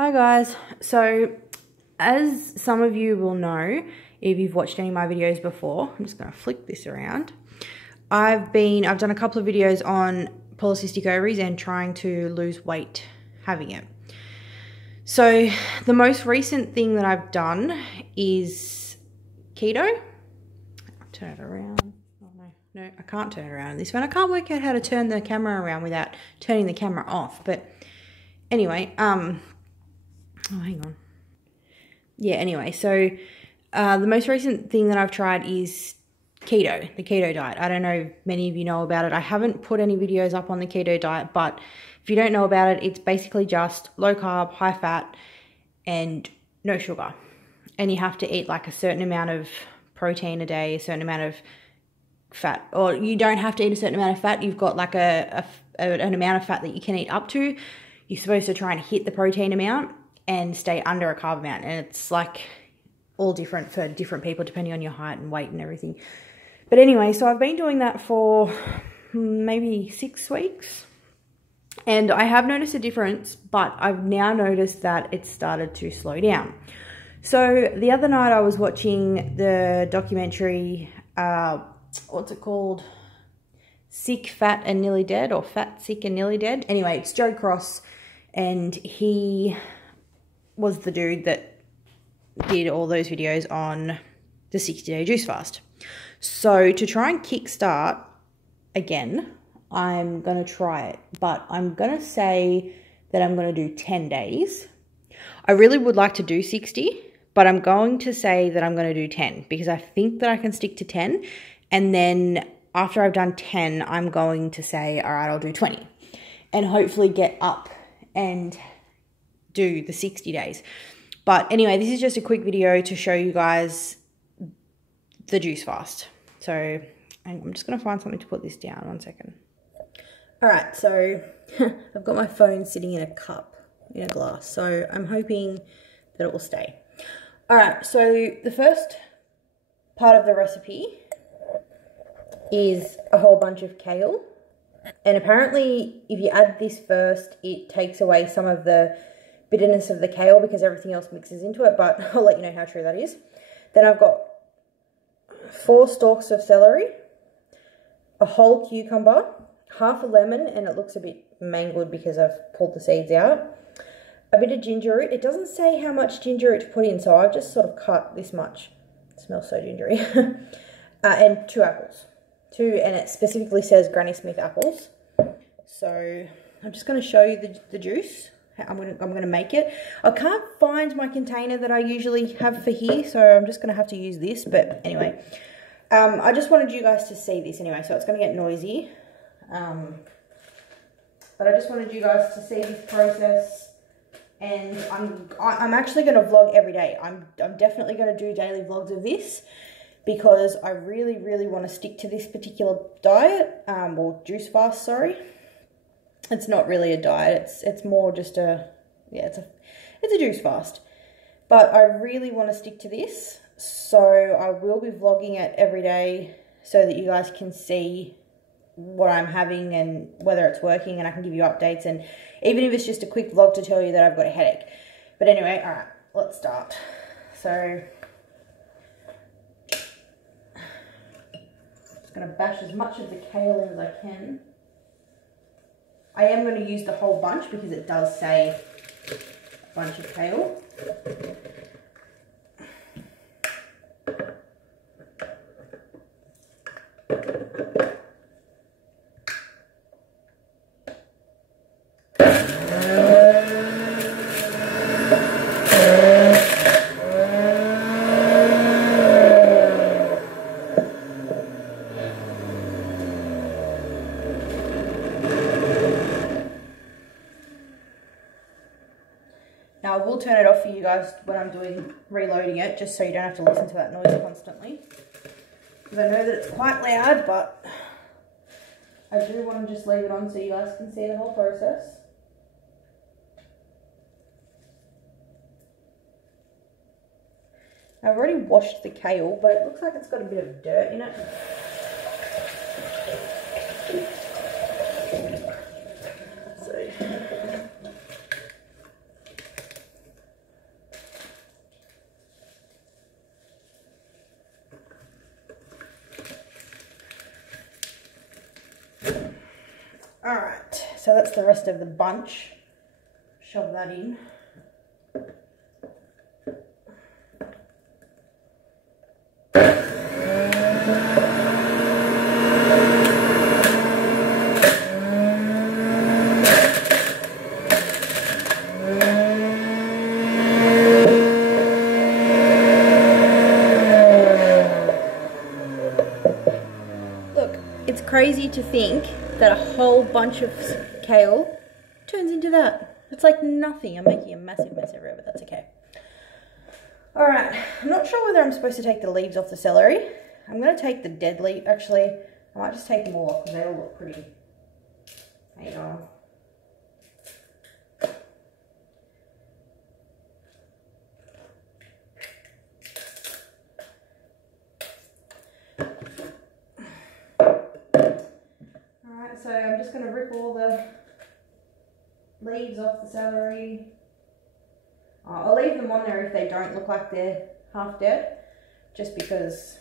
Hi guys, so as some of you will know, if you've watched any of my videos before, I'm just going to flick this around. I've done a couple of videos on polycystic ovaries and trying to lose weight having it. So the most recent thing that I've done is keto. I'll turn it around. Oh no, I can't turn it around in this one. I can't work out how to turn the camera around without turning the camera off. But anyway, oh, hang on. Yeah, anyway, so the most recent thing that I've tried is keto, the keto diet. I don't know if many of you know about it. I haven't put any videos up on the keto diet, but if you don't know about it, it's basically just low carb, high fat, and no sugar. And you have to eat like a certain amount of protein a day, a certain amount of fat, or you don't have to eat a certain amount of fat. You've got like an amount of fat that you can eat up to. You're supposed to try and hit the protein amount and stay under a carb amount, and it's like all different for different people depending on your height and weight and everything. But anyway, so I've been doing that for maybe 6 weeks, and I have noticed a difference, but I've now noticed that it started to slow down. So the other night I was watching the documentary, what's it called? Sick, Fat and Nearly Dead, or Fat, Sick and Nearly Dead. Anyway, it's Joe Cross, and he was the dude that did all those videos on the 60-day juice fast. So to try and kickstart again, I'm going to try it, but I'm going to say that I'm going to do 10 days. I really would like to do 60, but I'm going to say that I'm going to do 10 because I think that I can stick to 10. And then after I've done 10, I'm going to say, all right, I'll do 20 and hopefully get up and do the 60 days. But anyway, this is just a quick video to show you guys the juice fast. So I'm just going to find something to put this down. 1 second. All right, so I've got my phone sitting in a cup, in a glass. So I'm hoping that it will stay. All right, so the first part of the recipe is a whole bunch of kale. And apparently if you add this first, it takes away some of the bitterness of the kale because everything else mixes into it, but I'll let you know how true that is. Then I've got 4 stalks of celery, a whole cucumber, half a lemon, and it looks a bit mangled because I've pulled the seeds out, a bit of ginger root. It doesn't say how much ginger root to put in, so I've just sort of cut this much. It smells so gingery. And 2 apples. 2, and it specifically says Granny Smith apples. So I'm just going to show you the juice. I'm going to make it. I can't find my container that I usually have for here, so I'm just going to have to use this. But anyway, I just wanted you guys to see this anyway, so it's going to get noisy. But I just wanted you guys to see this process, and I'm actually going to vlog every day. I'm definitely going to do daily vlogs of this because I really, really want to stick to this particular diet, or juice fast, sorry. It's not really a diet. It's more just it's a juice fast. But I really want to stick to this. So I will be vlogging it every day so that you guys can see what I'm having and whether it's working, and I can give you updates, and even if it's just a quick vlog to tell you that I've got a headache. But anyway, all right, let's start. So just going to bash as much of the kale in as I can. I am going to use the whole bunch because it does say a bunch of kale. Now I will turn it off for you guys when I'm reloading it, just so you don't have to listen to that noise constantly. Because I know that it's quite loud, but I do want to just leave it on so you guys can see the whole process. I've already washed the kale, but it looks like it's got a bit of dirt in it. So so that's the rest of the bunch. Shove that in. It's crazy to think that a whole bunch of kale turns into that. It's like nothing. I'm making a massive mess everywhere, but that's okay. Alright, I'm not sure whether I'm supposed to take the leaves off the celery. I'm going to take the dead leaf. Actually, I might just take them all off because they all look pretty. There you go. So I'm just going to rip all the leaves off the celery. I'll leave them on there if they don't look like they're half dead, just because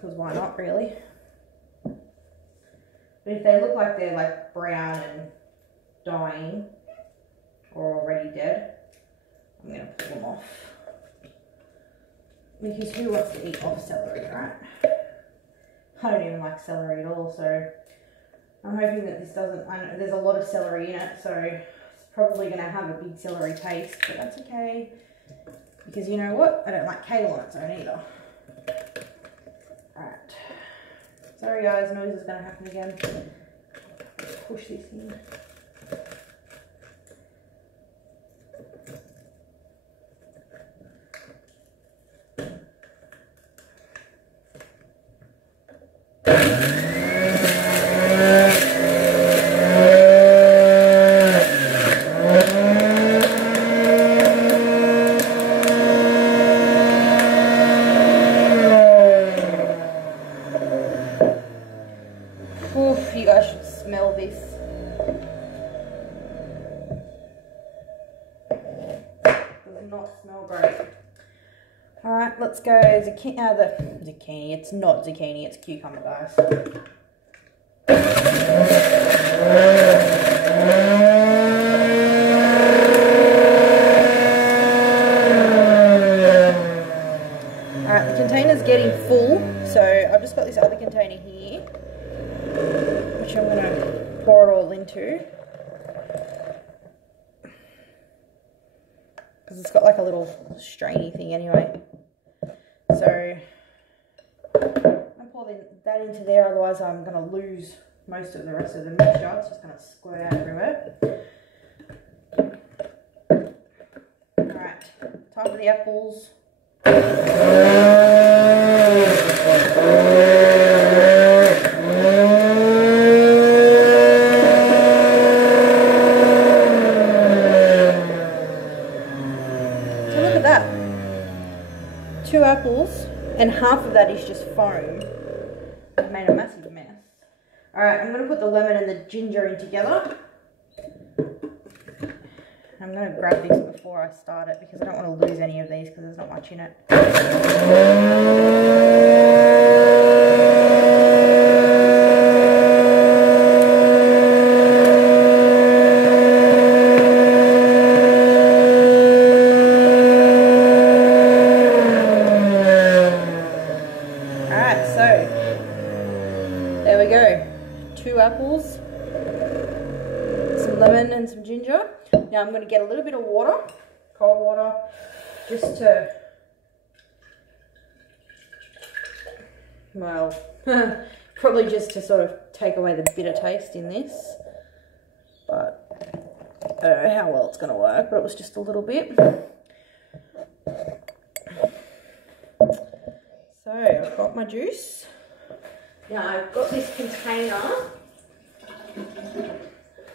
why not, really? But if they look like they're like brown and dying or already dead, I'm going to pull them off. Because who wants to eat off celery, right? I don't even like celery at all, so I'm hoping that this doesn't, I know there's a lot of celery in it, so it's probably going to have a big celery taste, but that's okay. Because you know what? I don't like kale on its own either. Alright. Sorry guys, noise is going to happen again. Let's push this in. Oof, you guys should smell this. Does not smell great. Alright, let's go zucchini. It's not zucchini, it's cucumber, guys. Alright, the container's getting full, so I've just got this other container here, which I'm going to pour it all into. Because it's got like a little strainy thing anyway. So I'll pour that into there, otherwise I'm going to lose most of the rest of the mixture. It's just going to squirt out everywhere. Alright, time for the apples. Two apples, and half of that is just foam. I've made a massive mess. Alright, I'm going to put the lemon and the ginger in together. I'm going to grab this before I start it because I don't want to lose any of these because there's not much in it. There we go, 2 apples, some lemon and some ginger. Now I'm going to get a little bit of water, cold water, just to, well, probably just to sort of take away the bitter taste in this. But I don't know how well it's going to work, but it was just a little bit. So I've got my juice. Now I've got this container. I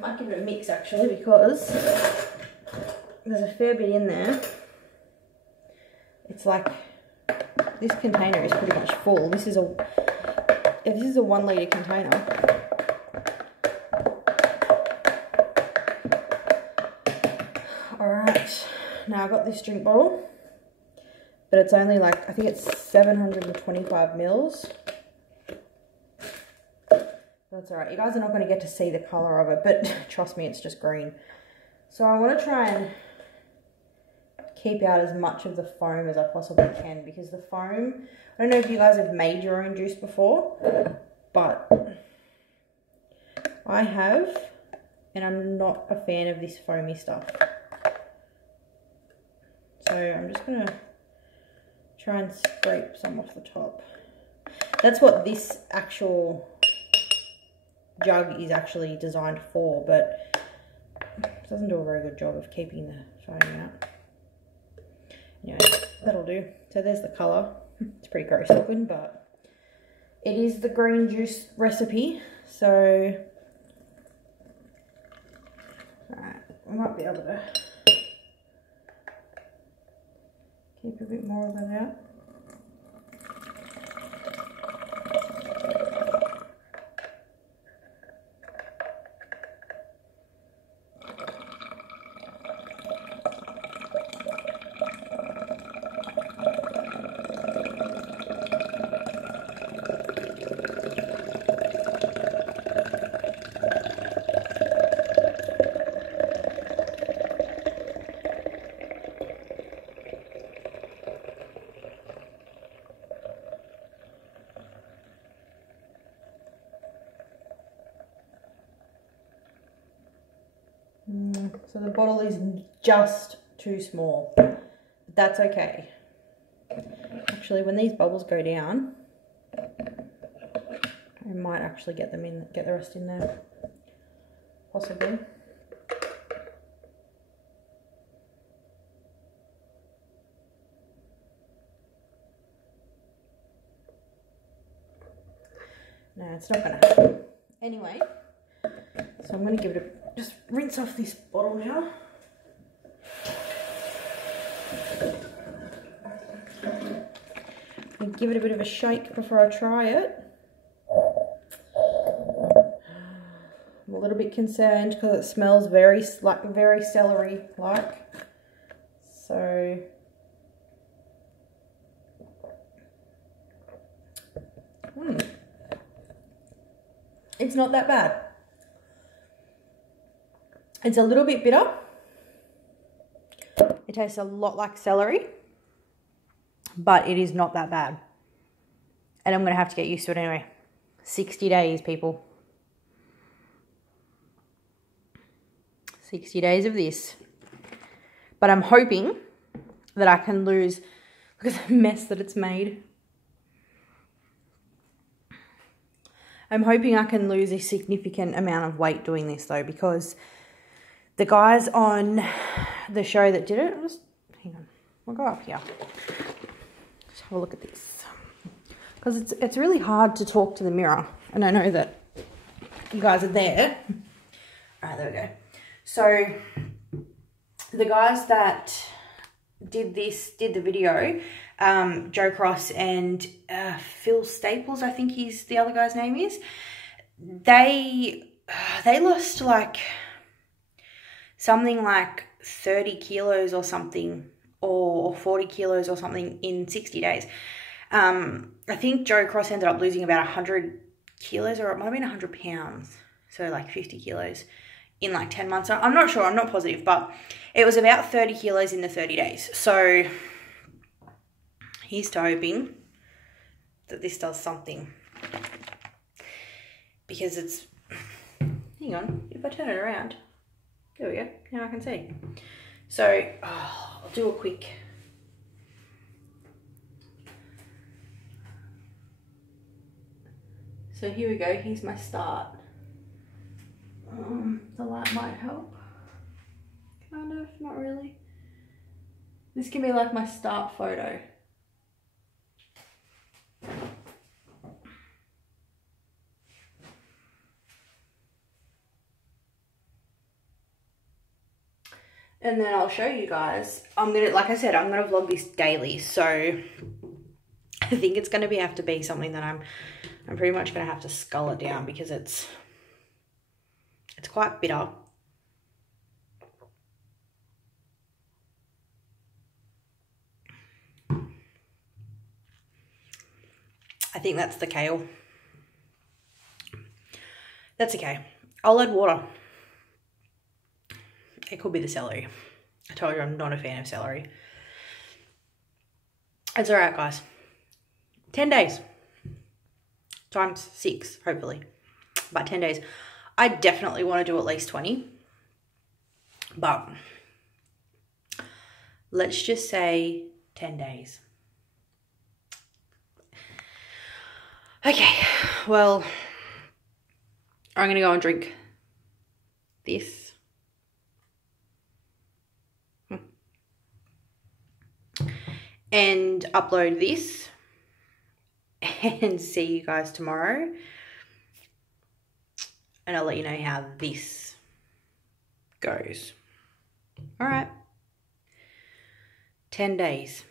might give it a mix actually because there's a fair bit in there. It's like this container is pretty much full. This is a 1 litre container. Alright, now I've got this drink bottle, but it's only like, I think it's 725 mils. That's all right. You guys are not going to get to see the color of it, but trust me, it's just green. So I want to try and keep out as much of the foam as I possibly can, because the foam, I don't know if you guys have made your own juice before, but I have, and I'm not a fan of this foamy stuff. So I'm just going to try and scrape some off the top. That's what this actual jug is actually designed for, but it doesn't do a very good job of keeping the foam out. Anyway, that'll do. So there's the colour. It's pretty gross looking, but it is the green juice recipe. So, alright, I might be able to keep a bit more of that out. So the bottle is just too small, but that's okay. Actually, when these bubbles go down, I might actually get them in, get the rest in there, possibly. No, it's not gonna happen. Anyway, so I'm gonna give it a, just rinse off this bottle now. And give it a bit of a shake before I try it. I'm a little bit concerned because it smells very celery-like. So it's not that bad. It's a little bit bitter. It tastes a lot like celery, but it is not that bad. And I'm going to have to get used to it anyway. 60 days, people. 60 days of this. But I'm hoping that I can lose, look at the mess that it's made. I'm hoping I can lose a significant amount of weight doing this though, because the guys on the show that did it, hang on, we'll go up here. Let's have a look at this. Because it's really hard to talk to the mirror. And I know that you guys are there. All right, there we go. So the guys that did the video, Joe Cross and Phil Staples, I think the other guy's name is, they lost like something like 30 kilos or something, or 40 kilos or something in 60 days. I think Joe Cross ended up losing about 100 kilos, or it might have been 100 pounds. So like 50 kilos in like 10 months. I'm not sure, I'm not positive, but it was about 30 kilos in the 30 days. So here's to hoping that this does something. Because it's, hang on, if I turn it around, there we go, now I can see. So, I'll do a quick, so here we go, here's my start. The light might help, kind of, not really. This can be like my start photo. And then I'll show you guys. Like I said, I'm gonna vlog this daily, so I think it's gonna have to be something that I'm pretty much gonna have to scull it down, because it's quite bitter. I think that's the kale. That's okay. I'll add water. It could be the celery. I told you I'm not a fan of celery. It's all right, guys. 10 days. Times 6, hopefully. But 10 days. I definitely want to do at least 20. But let's just say 10 days. Okay, well, I'm going to go and drink this. And upload this. And see you guys tomorrow. And I'll let you know how this goes. All right. 10 days.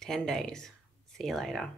10 days. See you later.